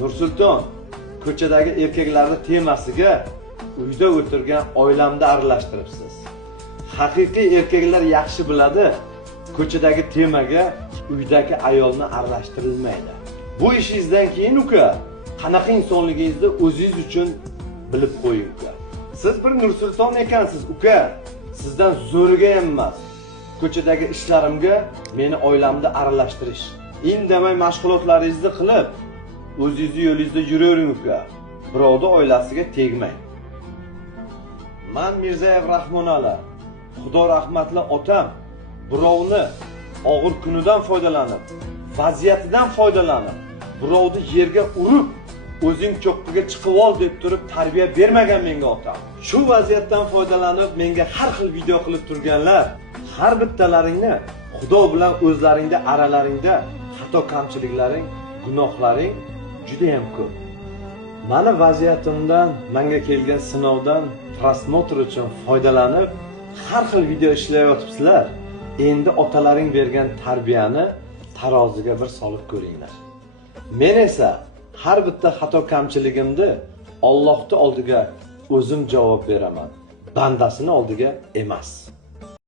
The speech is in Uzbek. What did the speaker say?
Nursulton, ko'chadagi erkaklarning temasiga uyda o'tirgan oilamda aralashtiribsiz. Haqiqiy erkaklar yaxshi biladi, ko'chadagi temaga uydagi ayolni aralashtirilmaydi. Bu ishingizdan keyin uka, qanaqa insonligingizni o'zingiz uchun bilib qo'ying uka. Siz bir Nursulton ekansiz uka. Sizdan zo'riga emas. Ko'chadagi ishlarimga meni oilamda aralashtirish. Indamay mashg'ulotlaringizni qilib, o'zingizni yo'lingizda yuravering uka. Birovning oilasiga tegmang. Men Mirzayev Rahmonali, Xudo rahmatli otam, birovni og'ir kunidan foydalanib, vaziyatidan foydalanib, birovni yerga urib, o'zing cho'qqiga chiqib ol deb turib tarbiya bermagan menga otam. Shu vaziyatdan foydalanib menga har xil video qilib turganlar, har bittalaringni Xudo bilan o'zlaringda aralaringda xato kamchiliklaring, gunohlaring juda ham ko'p. Meni vaziyatimdan, menga kelgan sinovdan prosmotr uchun foydalanib har xil video ishlayotibsizlar. Endi otalaring bergan tarbiyani taroziga bir solib ko'ringlar. Men esa har bitta xato kamchiligimni Allohning oldiga o'zim javob beraman, bandasini oldiga emas.